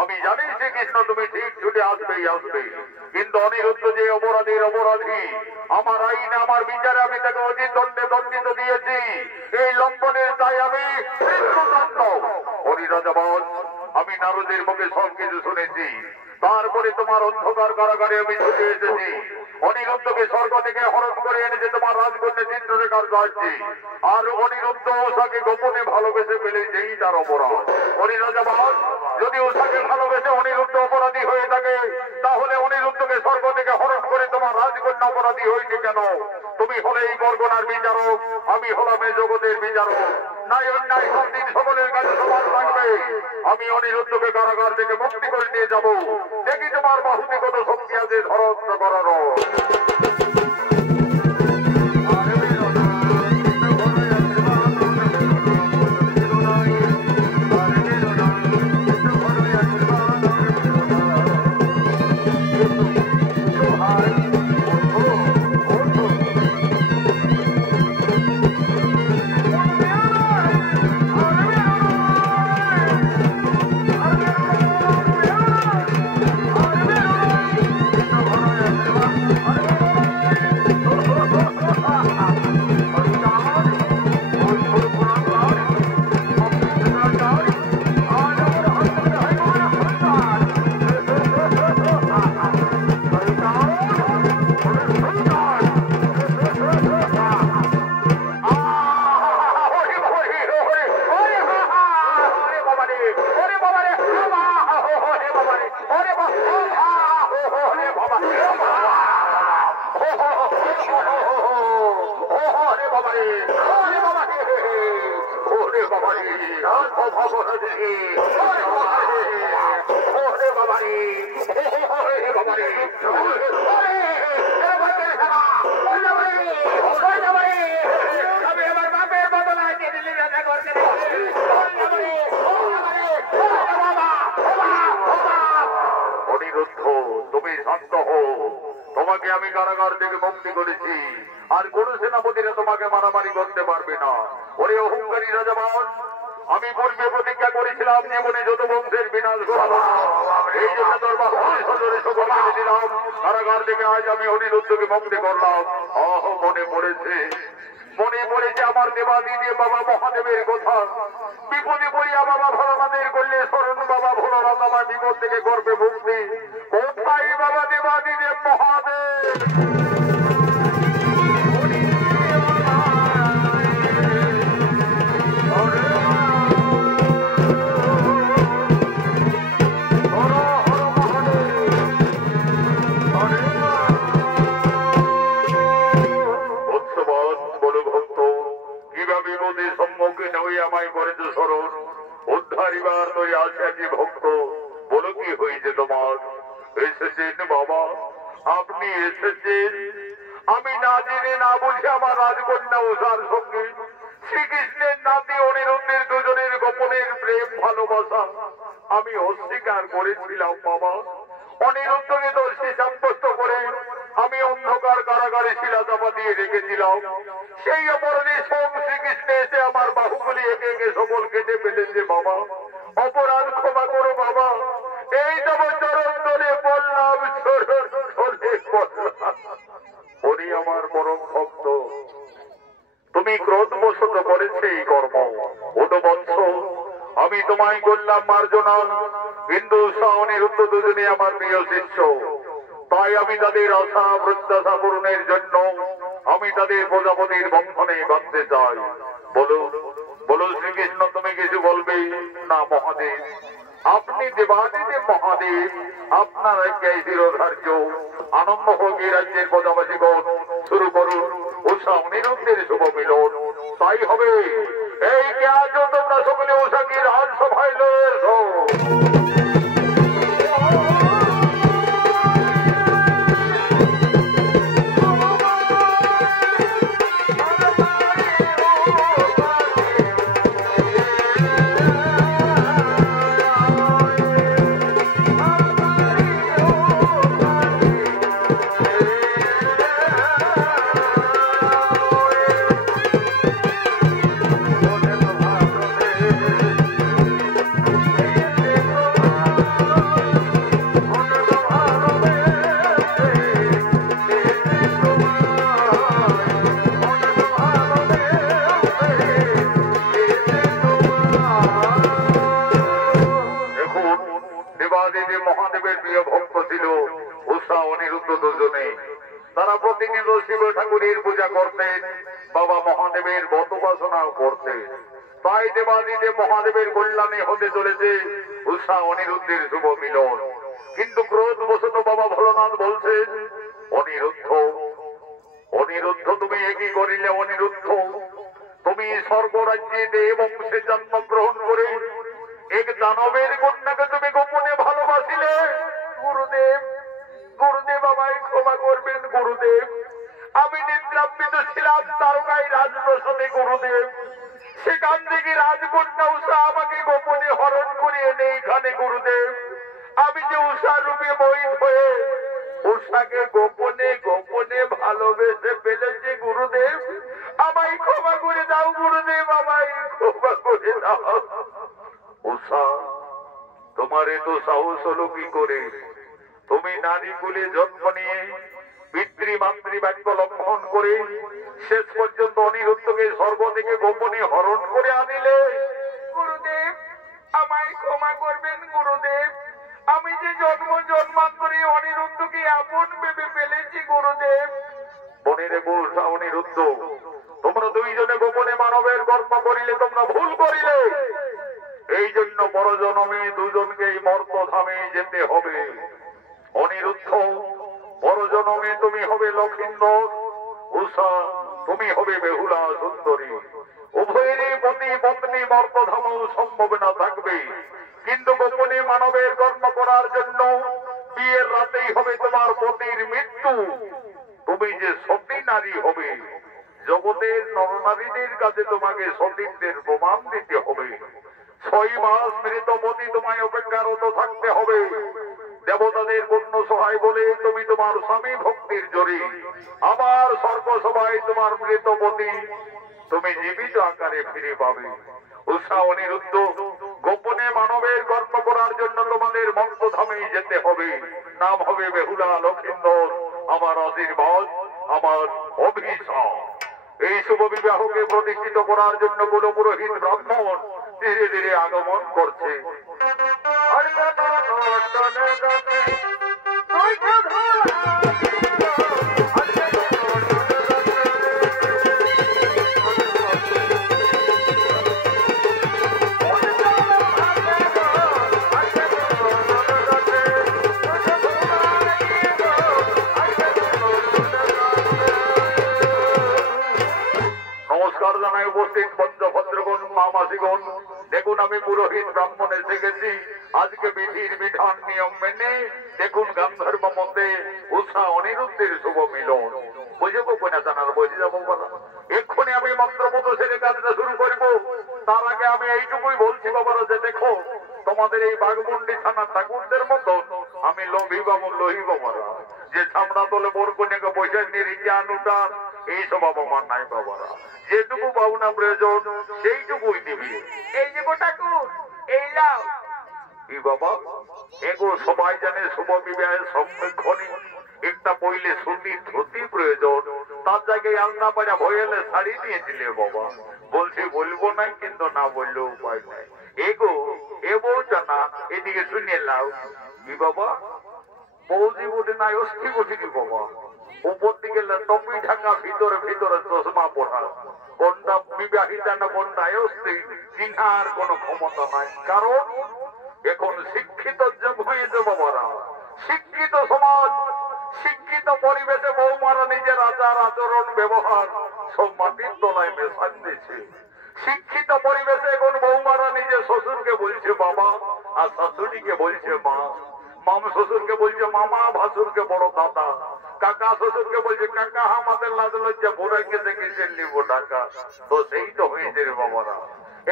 আমি জানি শ্রীকৃষ্ণ তুমি ঠিক ছুটে আসবেই আসবে, কিন্তু অনিরুদ্ধ যে অপরাধীর অপরাধী, আমার আইনে আমার বিচারে আমি তাকে অধিক দণ্ডে দণ্ডিত দিয়েছি। এই লম্বনের তাই আমি মৃত্যুদণ্ড। হরিরাজবন, আমি নারদের মুখে সবকিছু শুনেছি। তারপরে তোমার অন্ধকার কারাগারে আমি ছুটে এসেছি। অনিরুদ্ধকে স্বর্গ থেকে হরণ করে এনেছে তোমার রাজকন্যা চিত্ররেখার কাছে। আর অনিরুদ্ধ ওষাকে গোপনে ভালোবেসে ফেলেছেই তার অপরাধ। হরিরাজবন, যদি ওষাকে ভালোবেসে অনিরুদ্ধ অপরাধী হয়ে থাকে, তাহলে অনিরুদ্ধকে স্বর্গ থেকে হরণ করে তোমার রাজকন্যা অপরাধী হয়নি কেন? তুমি হলে এই বর্গনার বিচারক, আমি হলাম এই জগতের বিচারক। নাই অন্যায় সবদিন সকলের কাছে সমান থাকবে। আমি অনিরুদ্ধকে কারাগার থেকে মুক্তি করে নিয়ে যাব। দেখি তোমার বাহুতে কত শক্তি আছে ধরত্ব করানো। তুমি শান্ত হো, তোমাকে আমি কারাগার থেকে মুক্তি করেছি। আর কোন সেনাপতিরা তোমাকে মারামারি করতে পারবে না। ওরে অহংকারী রাজাবান, আমি পূর্বে প্রতিজ্ঞা করেছিলাম জীবনে যত বংশের বিনাশ ঘটাবো না। এই জন্য তোর বাহরে সকল কেটে দিলাম। কারাগার থেকে আজ আমি অনিরুদ্ধকে মুক্তি করলাম। মনে পড়েছে আমার দেবাদিদেব বাবা মহাদেবের কথা। বিপদে পড়িয়া বাবা ভোলানাথের করলে শরণ বাবা ভোলানাথ আমার বিপদ থেকে করবে মুক্তি। কোথায় বাবা দেবাদিদেব মহাদেব? সম্মুখীন হয়ে আমায় করেছ স্মরণ, উদ্ধারিবার তৈরি আছে কি ভক্ত, বলো কি হয়েছে তোমার? এসেছেন বাবা, আপনি এসেছেন। আমি না জেনে না বুঝে আমার রাজকন্যা উষার সঙ্গে শ্রীকৃষ্ণের নাতি অনিরুদ্ধের দুজনের গোপনের প্রেম ভালোবাসা আমি অস্বীকার করেছিলাম বাবা। অনিরুদ্ধকে দোষী সাব্যস্ত করে আমি অন্ধকার কারাগারে শিলা চাপা দিয়ে রেখেছিলাম। সেই অপরাধে স্বয়ং শ্রীকৃষ্ণ এসে আমার বাহুগুলি একে একে সকল কেটে ফেলেছে বাবা। অপরাধ ক্ষমা করো বাবা। এই তব চরণ তলে বললাম, চরণ তলে বললাম। উনি আমার পরম ভক্ত, তুমি ক্রোধবশত করেছে এই কর্ম। ওটো বৎস, আমি তোমায় করলাম মার্জনা, কিন্তু অনিরুদ্ধ দুজনে আমার প্রিয় শিষ্য। তাই আমি তাদের আশা প্রত্যাশা পূরণের জন্য আমি তাদের প্রজাপতির বন্ধনে বাঁধতে চাই। বলো বলো শ্রীকৃষ্ণ, তুমি কিছু বলবে না? মহাদেব, আপনি দেবাদিদেব মহাদেব, আপনার আজ্ঞায় চিরধার্য। আনন্দ হোক এই রাজ্যের প্রজাবাসীগণ, শুরু করুন উষা অনিরুদ্ধের শুভ মিলন। তাই হবে। এই কে আছো তোমরা সকলে উষাকে রাজসভায় লয়ে এসো। মহাদেবের প্রিয় ভক্ত ছিল উষা অনিরুদ্ধ দুজনে। তারা প্রতিনিয়ত শিব ঠাকুরের পূজা করতেন, বাবা মহাদেবের বতবাসনাও করতেন। তাই দেবাদিদেব মহাদেবের কল্যাণে হতে চলেছে উষা অনিরুদ্ধের শুভ মিলন। কিন্তু ক্রোধবশত বাবা ভোলানাথ বলছেন, অনিরুদ্ধ অনিরুদ্ধ তুমি একই করিলে? অনিরুদ্ধ, তুমি স্বর্গরাজ্যে দেব বংশে জন্মগ্রহণ করে এক দানবের কন্যাকে তুমি গোপনে ভালোবাসিলে। গুরুদেব, গুরুদেব আমায় ক্ষমা করবেন গুরুদেব। আমি নিদ্রান্বিত ছিলাম তারকায় রাজপ্রসাদে গুরুদেব। সেখান থেকে রাজকন্যা উষা আমাকে গোপনে হরণ করে এনে এখানে গুরুদেব। আমি যে উষা রূপে মোহিত হয়ে উষাকে গোপনে গোপনে ভালোবেসে ফেলেছি গুরুদেব। আমায় ক্ষমা করে দাও গুরুদেব, আমায় ক্ষমা করে দাও। উষা, তোমার এত সাহস হলো কি করে? তুমি নারী কুলে জন্ম নিয়ে পিতৃমাতৃ বাক্য লঙ্ঘন করে শেষ পর্যন্ত অনিরুদ্ধকে স্বর্গ থেকে গোপনে হরণ করে আনিলে। গুরুদেব, আমায় ক্ষমা করবেন গুরুদেব। আমি যে জন্ম জন্মান্তরে অনিরুদ্ধকে আপন ভেবে ফেলেছি গুরুদেব। মনে রেখো উষা অনিরুদ্ধ, তোমরা দুইজনে গোপনে মানবের কর্ম করিলে তোমরা ভুল করিলে। এই জন্য পরজন্মে দুজনকেই মর্তধামে যেতে হবে। অনিরুদ্ধ, পরজন্মে তুমি হবে লক্ষিন্দর, উষা তুমি হবে বেহুলা সুন্দরী। উভয়েরই পতি পত্নী মর্তধাম সম্ভব না থাকবে, কিন্তু গোপনে মানবের কর্ম করার জন্য বিয়ের রাতেই হবে তোমার পতির মৃত্যু। তুমি যে সতী নারী হবে, জগতের নরনারীদের কাছে তোমাকে সতীত্বের প্রমাণ দিতে হবে। 6 মাস মৃতপতি তোমায় অপেক্ষারত থাকতে হবে। দেবতাদের পূর্ণ সহায় বলে তুমি তোমার স্বামী ভক্তির জোরে আবার স্বর্গসভায় তোমার মৃতপতি তুমি জীবিত আকারে ফিরে পাবে। উষা অনিরুদ্ধ, গোপনে মানবের কর্ম করার জন্য তোমাদের মর্তধামেই যেতে হবে। নাম হবে বেহুলা লক্ষিন্দর। আমার আশীর্বাদ, আমার অভিশাপ। এই শুভ বিবাহকে প্রতিষ্ঠিত করার জন্য কুল পুরোহিত ব্রাহ্মণ ধীরে ধীরে আগমন করছে। নমস্কার জানাই উপস্থিত বন্ধুভদ্রগণ, মা মাসিগণ। দেখুন আমি পুরোহিত ব্রাহ্মণ এসে গেছি। আজকে বিধির বিধান নিয়ম মেনে দেখুন গান্ধর্ব মধ্যে উষা অনিরুদ্ধের শুভ মিলন। বুঝবো কোনা জানার বুঝে যাবো বলা। এক্ষুনি আমি মন্ত্রপদ সেরে কাজটা শুরু করবো। তার আগে আমি এইটুকুই বলছি বাবারা যে দেখো, তোমাদের এই বাঘমুন্ডি থানার ঠাকুরদের মতো আমি লোভী বাবু লোহী বাবারা, যে ছামড়া তোলে বড় কন্যাকে পয়সা নিয়ে জ্ঞান উঠান, এই স্বভাব আমার নাই বাবারা। যেটুকু পাওনা প্রয়োজন সেইটুকুই দিবি। এই যে গো ঠাকুর, এই লাও। কি বাবা, এগুলো সবাই জানে শুভ বিবাহের সম্মুখীন একটা পইলে সুতির ধুতি প্রয়োজন, তার জায়গায় আলনা পাড়া ভয়েলে শাড়ি দিয়েছিলে বাবা। বলছি বলবো নাই, কিন্তু না বললেও উপায় নাই। এগো এ বউ জানা, এদিকে শুনিয়ে লাও। কি বাবা, বৌদি উঠে নাই অস্থি উঠিনি বাবা। উপর দিকে টপি ঢাকা, ভিতরে ভিতরে চশমা পড়া। কোনটা বিবাহিতা না কোনটা অস্থি চিনার কোনো ক্ষমতা নাই। কারণ এখন শিক্ষিত যুগ হয়েছে বাবারা, শিক্ষিত সমাজ, শিক্ষিত পরিবেশে বৌমারা নিজের আচার আচরণ ব্যবহার সব মাটির তলায় মেশান দিয়েছে। শিক্ষিত পরিবেশে এখন বৌমারা নিজের শ্বশুরকে বলছে বাবা, আর শাশুড়িকে বলছে মা। মাম শ্বশুরকে বলছে মামা, ভাসুরকে বড় দাদা, কাকা শ্বশুরকে বলছে কাকা। আমাদের লাজ লজ্জা বোরাই গেছে কিসের নিব টাকা। তো সেই তো হয়েছে রে বাবারা।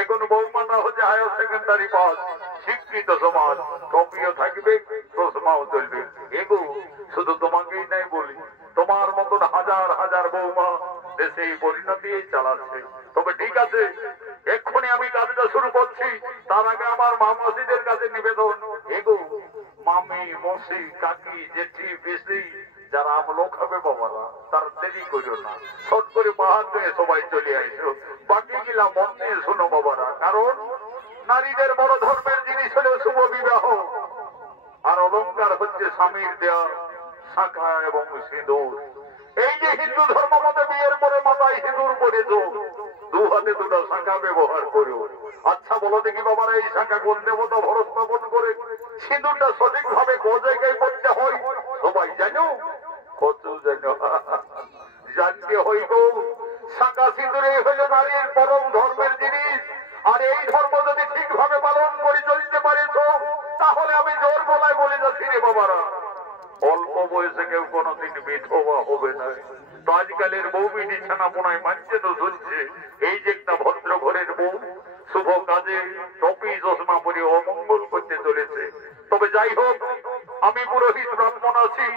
এখন বৌমারা হচ্ছে হায়ার সেকেন্ডারি পাস, শিক্ষিত সমাজ, টপিও থাকবে, চশমাও চলবে। এগো শুধু তোমাকেই নাই বলি, তোমার মতন হাজার হাজার বৌমা দেশে এই পরিণতি চালাচ্ছে। তবে ঠিক আছে, এক্ষুনি আমি কাজটা শুরু করছি। তার আগে আমার মামাসিদের কাছে নিবেদন, এগো মামি, মসি, কাকি, জেঠি, পিসি যারা আমলোক হবে বাবারা, তার দেরি করিও না, শট করে পাহাড় থেকে সবাই চলে আইসো। বাকি গিলা মন নিয়ে শোনো বাবারা। কারণ নারীদের বড় ধর্মের জিনিস হলো শুভ বিবাহ, আর অলঙ্কার হচ্ছে স্বামীর দেওয়া শাঁখা এবং সিঁদুর। এই যে হিন্দু ধর্ম মতে বিয়ের পরে মাথায় সিঁদুর পরেছ, দু হাতে দুটো শাঁখা ব্যবহার করো। আচ্ছা বলো দেখি বাবারা, এই শাঁখা কোন দেবতা ভরত স্থাপন করে সিঁদুরটা সঠিক ভাবে কোন জায়গায় পড়তে হয় সবাই জানো? কত জানো? জানতে হইব শাঁখা সিঁদুরে হইল নারীর পরম ধর্মের জিনিস। আর এই ধর্ম যদি ঠিকভাবে পালন করে চলতে পারিস, তাহলে আমি জোর বলায় বলে যাচ্ছি রে বাবারা, অল্প বয়সে কেউ কোনদিন বিধবা হবে না। তো আজকালের বউ বিধি ছানাপোনায় মানছে তো শুনছে। এই যে একটা ভদ্র ঘরের বউ শুভ কাজে টপি চশমা পরে অমঙ্গল করতে চলেছে। তবে যাই হোক, আমি পুরোহিত ব্রাহ্মণ আছি,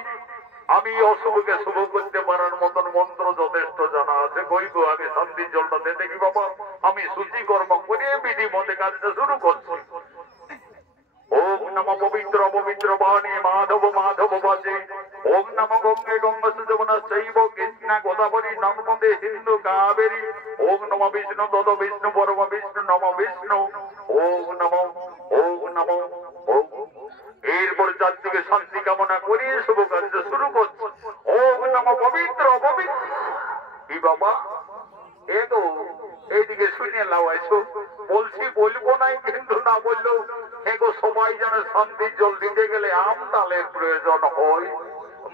আমি অশুভকে শুভ করতে পারার মতন মন্ত্র যথেষ্ট জানা আছে। কই গো, আমি শান্তির জলটা দে দেখি বাবা। আমি সূচি কর্ম করে বিধি মতে কাজটা শুরু করছি। ওম নম পবিত্র পবিত্র বাণী মাধব মাধব বাজে। ওম নম গঙ্গে গঙ্গা যমুনা চৈব কৃষ্ণা গোদাবরী নর্মদে সিন্ধু কাবেরী। ওম নম বিষ্ণু তদ বিষ্ণু পরম বিষ্ণু নম বিষ্ণু। ওম নম ওম। এরপর চারদিকে শান্তি কামনা করে শুভ কার্য শুরু করছে। ওম নম পবিত্র পবিত্র। কি বাবা, এ তো এইদিকে শুনে লাগাইছো। বলছি বলবো নাই, কিন্তু না বললেও এগো সবাই জানে শান্তির জল দিতে গেলে আম ডালের প্রয়োজন হয়।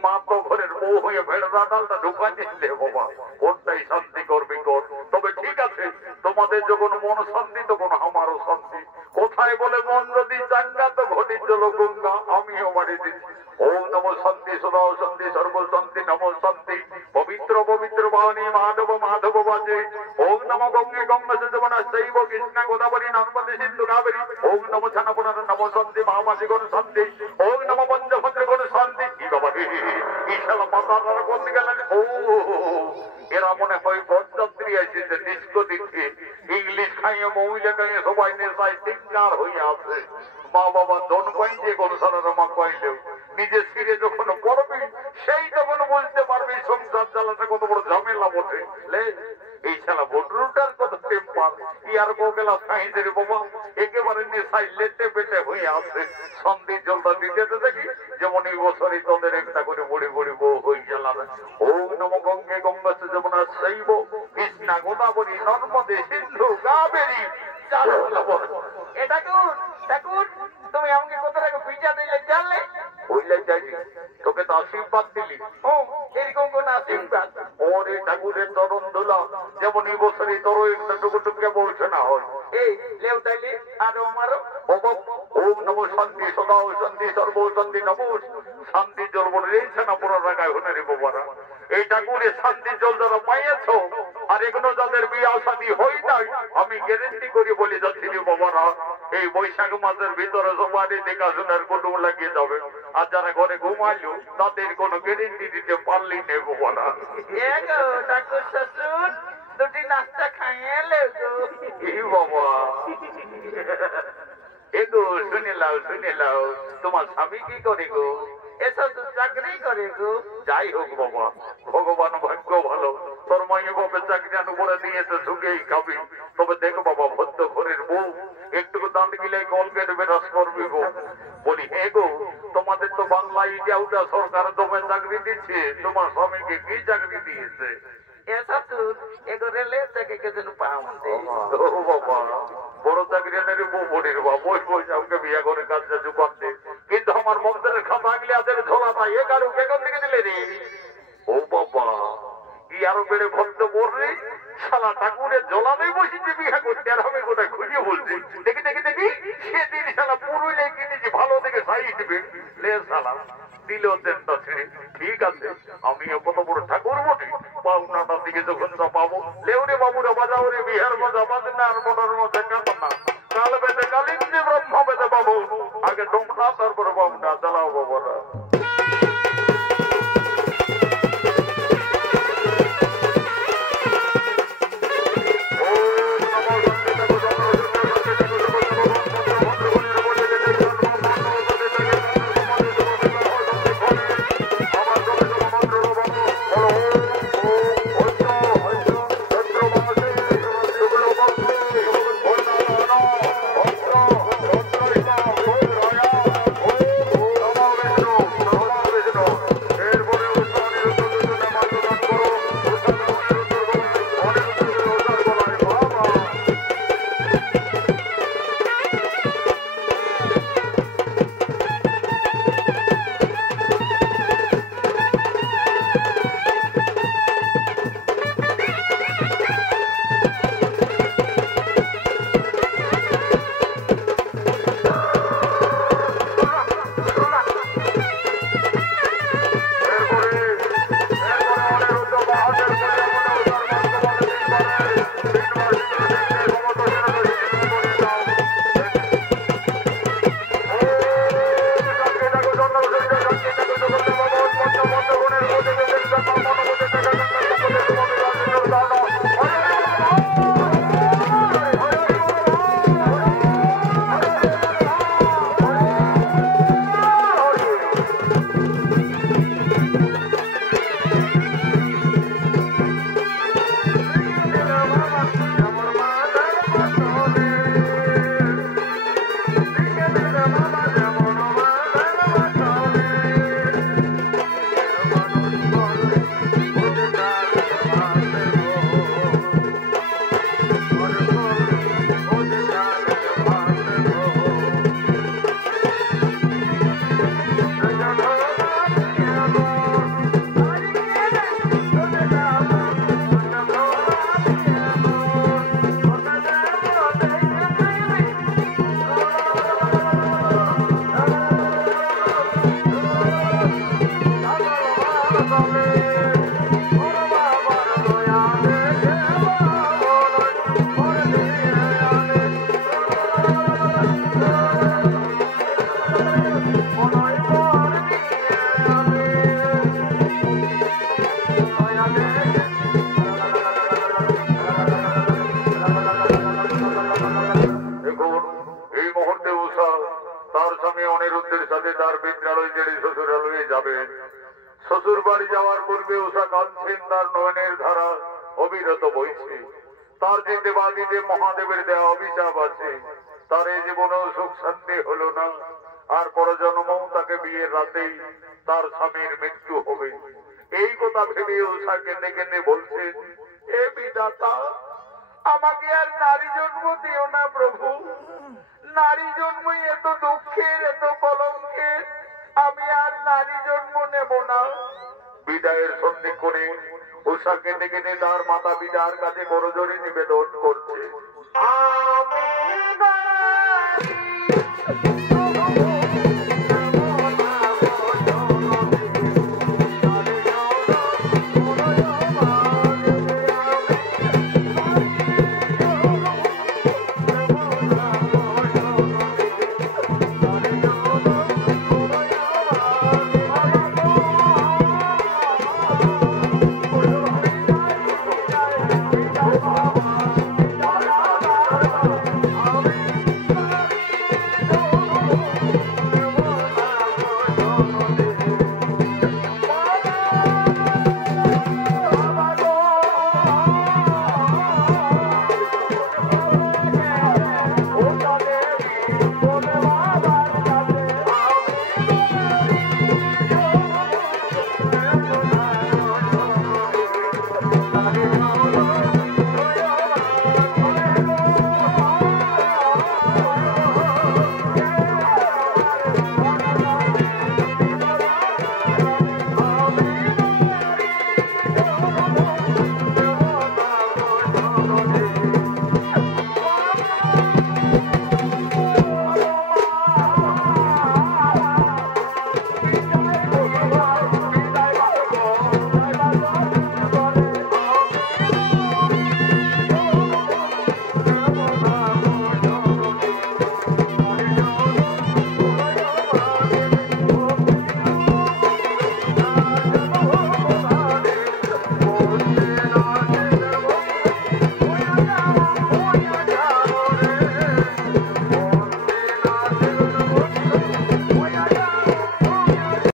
মা তো ঘরের বউ হয়ে ভেড়া ডালটা ঢুকা নিলে বাবা, কোনটাই শান্তি করবি কর। তবে ঠিক আছে, তোমাদের যখন মন শান্তি তখন আমারও শান্তি। কোথায় বলে মন যদি চাঙ্গা তো ঘটির জল গঙ্গা আমিও বাড়ি দিচ্ছি। ওম নম শান্তি সদা শান্তি সর্ব শান্তি নম শান্তি। পবিত্র পবিত্র বাণী মাধব মাধব বাজে। ওম নম গঙ্গে গঙ্গা যমুনা চৈব কৃষ্ণা গোদাবরী নর্মদে সিন্ধু কাবেরী। ওম নম ছানাপোনা নম শান্তি মহামাসি গণ শান্তি। ওম নম পঞ্চভদ্র গণ শান্তি। কি বাবা, ইশালা মাতারা কোন গেলেন? ও এরা মনে হয় বরযাত্রী আসছে ডিস্কো দিচ্ছে। ইংলিশ খাইয়ে মহিলা খাইয়ে সবাই নেশায় টিঙ্গার হয়ে আছে। মা বাবা জন পাইছে কোন সারা মা পাইলেও নিজের সিরে যখন পড়বি সেই তখন বুঝতে পারবি সংসার চালাতে কত বড় ঝামেলা বটে। এই শালা বটরুটার কত টেম্পার। ইয়ার বউকেলা খাইছে রে বাবা একেবারে নেশাই লেটে পেটে হয়ে আছে সন্ধির জলটা দিতে দেখি যেমন এই বছরই তোদের একটা করে বড়ি বড়ি বউ হয়ে গেলাম ওম নম গঙ্গে গঙ্গা যমুনা শৈব কৃষ্ণা গোদাবরী নর্মদে সিন্ধু কাবেরী এটা ঠাকুর তুমি আমাকে কত টাকা পিজা দিলে জানলে হইলে যাইনি তোকে তো আশীর্বাদ দিলি ও এরকম কোন আশীর্বাদ ওরে ঠাকুরের চরণ ধুলা যেমন এই বছরই তোর একটা টুকুটুকে বলছে না হয় এই লেও তাইলে আরো আমারও ওম নমো শান্তি সদা শান্তি সর্ব শান্তি নমো শান্তি জল বলে রয়েছে না পুরো জায়গায় হনে রে বাবারা এই ঠাকুরের শান্তি জল যারা পাইয়াছ আর এগুলো যাদের বিয়ে শাদী হয় নাই আমি গ্যারেন্টি করে বলে যাচ্ছি রে বাবারা এই বৈশাখ মাসের ভিতরে সবারই দেখাশোনার কুটুম লাগিয়ে যাবে আর যারা ঘরে ঘুমাইলো তাদের কোনো গ্যারেন্টি দিতে পারলি নেই বাবারা ঠাকুর শ্বশুর দুটি নাস্তা খাইয়ে লেগো এই বাবা এগো শুনে লাও তোমার স্বামী কি করে গো এসব চাকরি করে গো যাই হোক বাবা ভগবান ভাগ্য ভালো তোর মাইয়ে বাপের চাকরি উপরে দিয়েছে ঝুঁকেই খাবি তবে দেখো বাবা ভদ্র ঘরের বউ একটু দাঁত গিলে কলগেট বেরাস করবি গো বলি হে গো তোমাদের তো বাংলা ইন্ডিয়া সরকার তোমার চাকরি দিচ্ছে তোমার স্বামীকে কি চাকরি দিয়েছে বড় চাকরি এনে বউ বোনের বা বই বই আমাকে বিয়ে করে কাজ করতে কিন্তু আমার মন্দিরের খাতা আগলে আদের ঝোলা নাই এ কারু কেমন দিকে দিলে রে ও বাবা কি আরো বেড়ে ভক্ত বললি শালা ঠাকুরের ঝোলা নেই বসেছি বিয়ে করতে আর আমি গোটা খুঁজে বলছি দেখি সেদিন শালা পুরুলে কিনেছি ভালো থেকে সাইজ দিবে লে শালা দিল চেনটা ছেড়ে ঠিক আছে আমি কত বড় ঠাকুর বটে পাওনাটার দিকে যখন পাবো লেউরে বাবুরা বাজাও রে বিহার বাজা বাজে না আর মনের মধ্যে কেমন না কাল বেদে কালীন যে ব্রহ্ম বেদে বাবু আগে ডোমটা তারপরে বাবুটা চালাও বাবুরা শ্বশুর বাড়ি যাওয়ার পূর্বে উষা কাঁদছেন তার নয়নের ধারা অবিরত বইছে তার যে দেবাদিদেব মহাদেবের দেওয়া অভিশাপ আছে, তার এই জীবনেও সুখ শান্তি হলো না, আর পরজন্মও তাকে বিয়ের রাতেই তার স্বামীর মৃত্যু হবে। এই কথা ভেবে উষা কেঁদে কেঁদে বলছেন, হে বিধাতা, আমাকে আর নারী জন্ম দিও না প্রভু। নারী জন্মই এত দুঃখের, এত কলঙ্কের, আমি আর নারী জন্ম নেব না। বিদায়ের সন্ধি করে উষা কেঁদে কেঁদে তার মাতা পিতার কাছে করজোড়ে নিবেদন করছে।